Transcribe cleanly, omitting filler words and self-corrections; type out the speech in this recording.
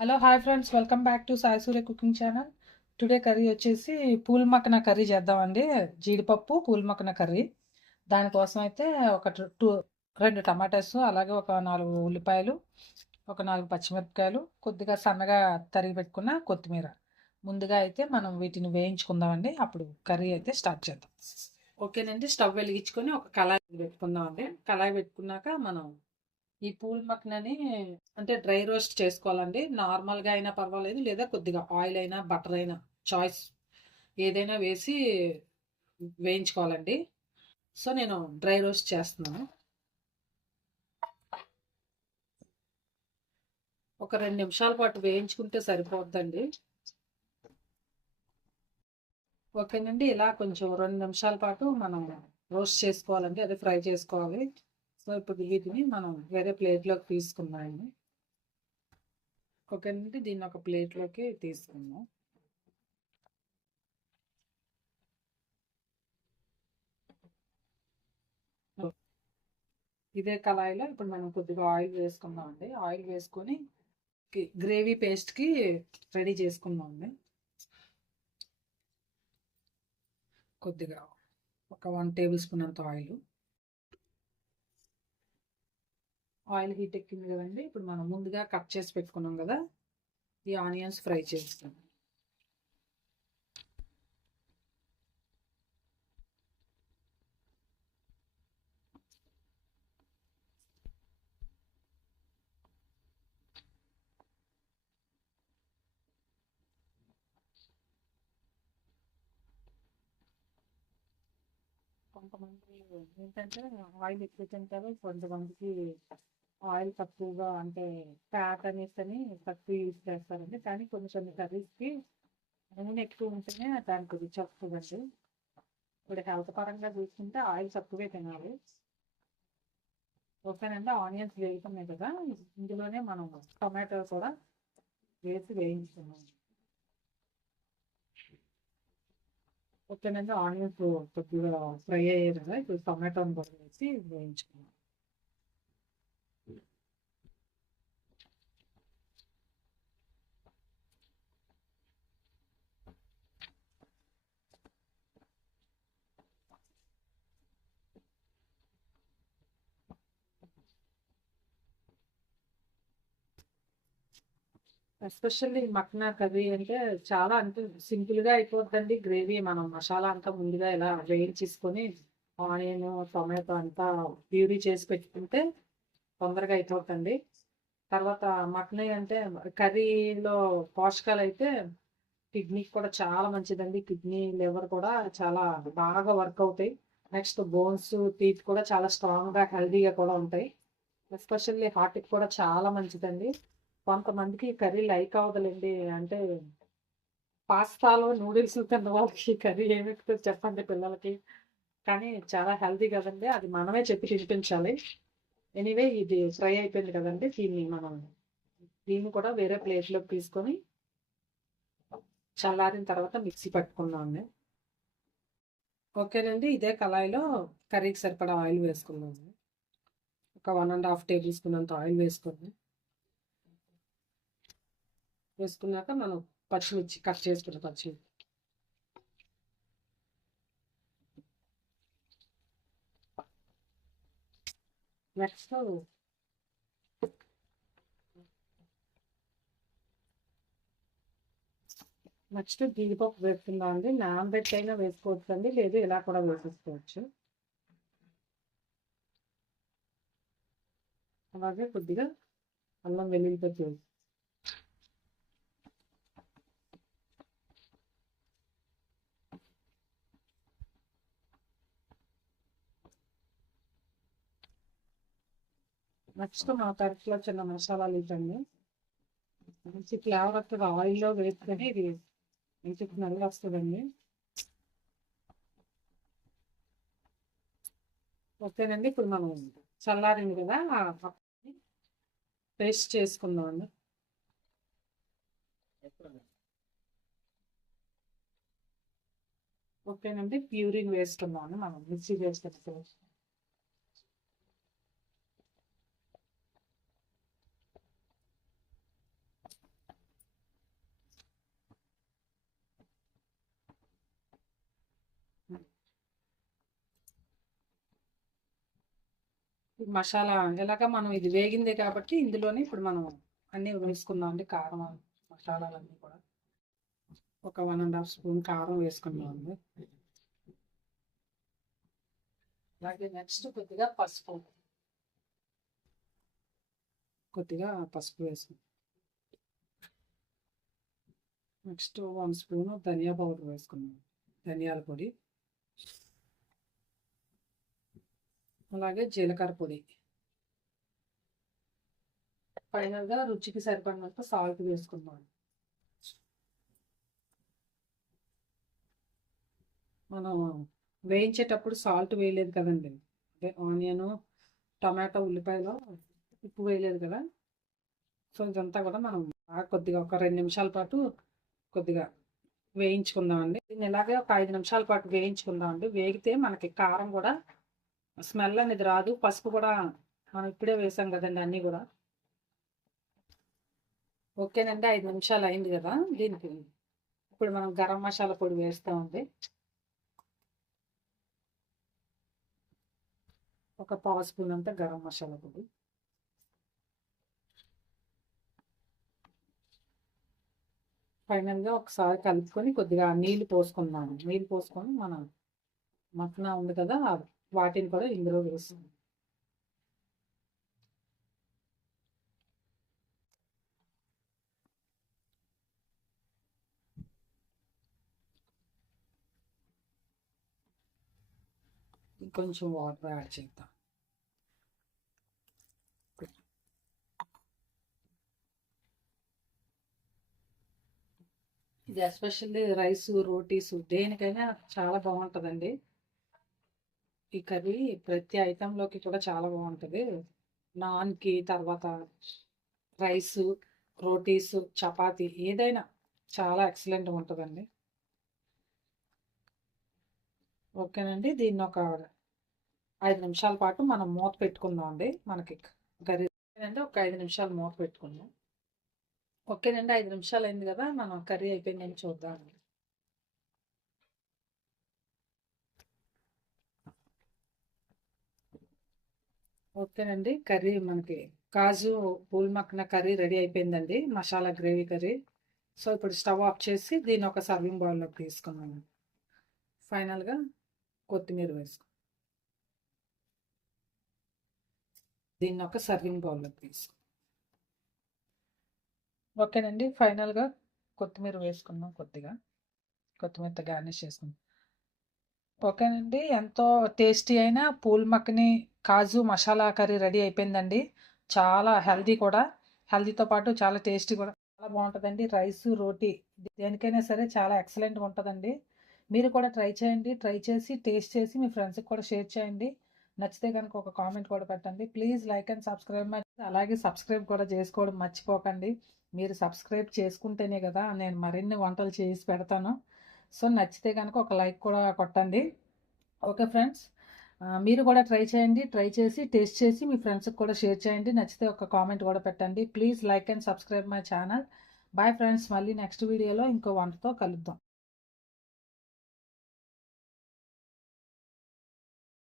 Hello hi friends, welcome back to Sai Surya cooking channel. Today curry వచ్చేసి pool Makkana curry చేద్దామండి. జీడిపప్పు pool Makkana curry. దానికోసం అయితే ఒక రెండు టమాటాస్, అలాగే ఒక 4 ఉల్లిపాయలు, ఒక 4 పచ్చిమిరపకాయలు, కొద్దిగా సన్నగా తరిగి పెట్టుకున్న కొత్తిమీర. ముందుగా అయితే మనం వీటిని వేయించుకుందామండి. అప్పుడు కర్రీ అయితే స్టార్ట్ చేద్దాం. ఓకేనండి, స్టవ్ వెలిగించుకొని ఒక కళాయి పెట్టుకుందామండి. కళాయి పెట్టుకున్నాక మనం ఈ పూల్ మక్కనని అంటే డ్రై రోస్ట్ చేసుకోవాలండి. నార్మల్గా అయినా పర్వాలేదు, లేదా కొద్దిగా ఆయిల్ అయినా బటర్ అయినా చాయిస్ ఏదైనా వేసి వేయించుకోవాలండి. సో నేను డ్రై రోస్ట్ చేస్తున్నాను. ఒక 2 నిమిషాల పాటు వేయించుకుంటే సరిపోద్దండి. ఓకేనండి, ఇలా కొంచెం 2 నిమిషాల పాటు మనం రోస్ట్ చేసుకోవాలండి, అదే ఫ్రై చేసుకోవాలి. సో ఇప్పుడు వీటిని మనం వేరే ప్లేట్లోకి తీసుకున్నాము. ఓకేనండి, దీన్ని ఒక ప్లేట్లోకి తీసుకుందాం. ఇదే కళాయిలో ఇప్పుడు మనం కొద్దిగా ఆయిల్ వేసుకుందాం అండి. ఆయిల్ వేసుకొని గ్రేవీ పేస్ట్కి రెడీ చేసుకుందాం అండి. కొద్దిగా ఒక 1 టేబుల్ స్పూన్ అంత ఆయిల్. ఆయిల్ హీట్ ఎక్కింది కదండి. ఇప్పుడు మనం ముందుగా కట్ చేసి పెట్టుకున్నాం కదా, ఈ ఆనియన్స్ ఫ్రై చేస్తాం. కొంతమంది ఏంటంటే ఆయిల్ ఎక్కువ తింటారు, కొంతమందికి ఆయిల్ తక్కువగా అంటే ఫ్యాట్ అనేసి అని తక్కువ యూజ్ చేస్తారండి. కానీ కొన్ని కొన్ని కర్రీస్కి నూనె ఎక్కువ ఉంటేనే దానికి రుచి వస్తుందండి. ఇప్పుడు హెల్త్ పరంగా చూసుకుంటే ఆయిల్ తక్కువే తినాలి. ఓకేనండి, ఆనియన్స్ వేగుతున్నాయి కదా, ఇందులోనే మనం టొమాటో కూడా వేసి వేయించుకున్నాం. ఓకేనండి, ఆనియన్స్ కొద్దిగా ఫ్రై అయ్యాయి కదా, ఇప్పుడు టొమాటోని కూడా వేసి వేయించుకున్నాం. ఎస్పెషల్లీ మటన్ కర్రీ అంటే చాలా అంటే సింపుల్గా అయిపోద్దండి. గ్రేవీ మనం మసాలా అంతా ముందుగా ఇలా వేయించేసుకొని ఆనియన్ టొమాటో అంతా ప్యూరీ చేసి పెట్టుకుంటే తొందరగా అయిపోతుంది. తర్వాత మటన్ అంటే కర్రీలో పోషకాలు అయితే కిడ్నీకి కూడా చాలా మంచిదండి. కిడ్నీ లివర్ కూడా చాలా బాగా వర్క్ అవుతాయి. నెక్స్ట్ బోన్స్ టీత్ కూడా చాలా స్ట్రాంగ్గా హెల్దీగా కూడా ఉంటాయి. ఎస్పెషల్లీ హార్ట్కి కూడా చాలా మంచిదండి. కొంతమందికి కర్రీ లైక్ అవ్వదులేండి. అంటే పాస్తాలో నూడిల్స్ తిన్న వాళ్ళకి కర్రీ ఏమెక్కుతుంది చెప్పండి పిల్లలకి. కానీ చాలా హెల్దీ కదండి, అది మనమే చెప్పి తినిపించాలి. ఎనీవే ఇది ఫ్రై అయిపోయింది కదండి, దీన్ని కూడా వేరే ప్లేట్లోకి తీసుకొని చల్లారిన తర్వాత మిక్సీ పట్టుకుందామండి. ఓకేనండి, ఇదే కళాయిలో కర్రీకి సరిపడా ఆయిల్ వేసుకుందాము. ఒక 1.5 టేబుల్ స్పూన్ అంత ఆయిల్ వేసుకున్నాక మనం పచ్చిమిర్చి కట్ చేసుకున్న పచ్చిమిర్చి, నెక్స్ట్ జీడిపప్పు వేసుకుందాం అండి. నానబెట్టి అయినా వేసుకోవచ్చు అండి, లేదు ఇలా కూడా వేసేసుకోవచ్చు. అలాగే కొద్దిగా అల్లం వెల్లుల్లి పేస్ట్ వేసి నెక్స్ట్ మా కర్రీలో చిన్న మసాలాలు ఇవ్వండి. మంచి ఫ్లేవర్ వస్తుంది. ఆయిల్లో వేసుకొని ఇది మంచి స్మెల్ వస్తుందండి. ఓకేనండి, ఇప్పుడు మనం చల్లారింది కదా, పేస్ట్ చేసుకుందాం అండి. ఓకేనండి, ప్యూరింగ్ వేసుకుందాం మనం మిక్సీ వేసుకున్న పేస్ట్. మసాలా ఎలాగా మనం ఇది వేగిందే కాబట్టి ఇందులోనే ఇప్పుడు మనం అన్నీ వేసుకుందాం అండి. కారం మసాలాలన్నీ కూడా ఒక 1½ స్పూన్ కారం వేసుకున్నాం అండి. అలాగే నెక్స్ట్ కొద్దిగా పసుపు వేసుకుందాం. నెక్స్ట్ 1 స్పూను ధనియా పౌడర్ వేసుకున్నాం, ధనియాల పొడి. అలాగే జీలకర్ర పొడి. ఫైనల్గా రుచికి సరిపడినంత సాల్ట్ వేసుకున్నాం. మనం వేయించేటప్పుడు సాల్ట్ వేయలేదు కదండి, అదే ఆనియను, టమాటో, ఉల్లిపాయలో ఉప్పు వేయలేదు కదా. సో ఇదంతా కూడా మనం కొద్దిగా ఒక 2 నిమిషాల పాటు కొద్దిగా వేయించుకుందామండి. దీన్ని ఇలాగే ఒక 5 నిమిషాల పాటు వేయించుకుందామండి. వేగితే మనకి కారం కూడా స్మెల్ అనేది రాదు. పసుపు కూడా మనం ఇప్పుడే వేసాం కదండి అన్నీ కూడా. ఓకేనండి, 5 నిమిషాలు అయింది కదా. దీనికి ఇప్పుడు మనం గరం మసాలా పొడి వేస్తామండి. ఒక 1/2 స్పూన్ అంతా గరం మసాలా పొడి. ఫైనల్గా ఒకసారి కలుపుకొని కొద్దిగా నీళ్ళు పోసుకున్నాము. నీళ్ళు పోసుకొని మన మటన్ ఉంది కదా, వాటిని కూడా ఇందులో వేస్తాం. కొంచెం వాటర్ యాడ్ చేద్దాం. ఇది ఎస్పెషల్లీ రైస్, రోటీస్ దేనికైనా చాలా బాగుంటుందండి. ఈ కర్రీ ప్రతి ఐటెంలోకి కూడా చాలా బాగుంటుంది. నాన్కి, తర్వాత రైసు, రోటీస్, చపాతీ ఏదైనా చాలా ఎక్సలెంట్గా ఉంటుందండి. ఓకేనండి, దీన్ని ఒక 5 నిమిషాల పాటు మనం మూత పెట్టుకుందాం అండి. మనకి కర్రీ అంటే ఒక 5 నిమిషాలు మూత పెట్టుకుందాం. ఓకేనండి, 5 నిమిషాలు అయింది కదా, మనం కర్రీ అయిపోయిందని చూద్దాం. ఓకేనండి, కర్రీ మనకి కాజు పూల్ మక్కన కర్రీ రెడీ అయిపోయిందండి, మసాలా గ్రేవీ కర్రీ. సో ఇప్పుడు స్టవ్ ఆఫ్ చేసి దీన్ని ఒక సర్వింగ్ బౌల్లోకి తీసుకున్నాను. ఫైనల్గా కొత్తిమీర వేసుకున్నాం. దీన్ని ఒక సర్వింగ్ బౌల్లోకి తీసుకున్నాం. ఓకేనండి, ఫైనల్గా కొత్తిమీర వేసుకున్నాం, కొద్దిగా కొత్తిమీరతో గార్నిష్ చేసుకున్నాం. ఓకేనండి, ఎంతో టేస్టీ అయిన పూల్ మక్కని కాజు మసాలా కర్రీ రెడీ అయిపోయిందండి. చాలా హెల్దీ కూడా, హెల్దీతో పాటు చాలా టేస్టీ కూడా, చాలా బాగుంటుందండి. రైస్, రోటీ దేనికైనా సరే చాలా ఎక్సలెంట్గా ఉంటుందండి. మీరు కూడా ట్రై చేయండి. ట్రై చేసి టేస్ట్ చేసి మీ ఫ్రెండ్స్కి కూడా షేర్ చేయండి. నచ్చితే కనుక ఒక కామెంట్ కూడా పెట్టండి. Please like and subscribe. అలాగే సబ్స్క్రైబ్ కూడా చేసుకోవడం మర్చిపోకండి. మీరు సబ్స్క్రైబ్ చేసుకుంటేనే కదా నేను మరిన్ని వంటలు చేసి పెడతాను. సో నచ్చితే కనుక ఒక లైక్ కూడా కొట్టండి. ఓకే ఫ్రెండ్స్, మీరు కూడా ట్రై చేయండి. ట్రై చేసి టేస్ట్ చేసి మీ ఫ్రెండ్స్కి కూడా షేర్ చేయండి. నచ్చితే ఒక కామెంట్ కూడా పెట్టండి. Please like and subscribe my channel. Bye friends, మళ్ళీ నెక్స్ట్ వీడియోలో ఇంకో వంటతో కలుద్దాం.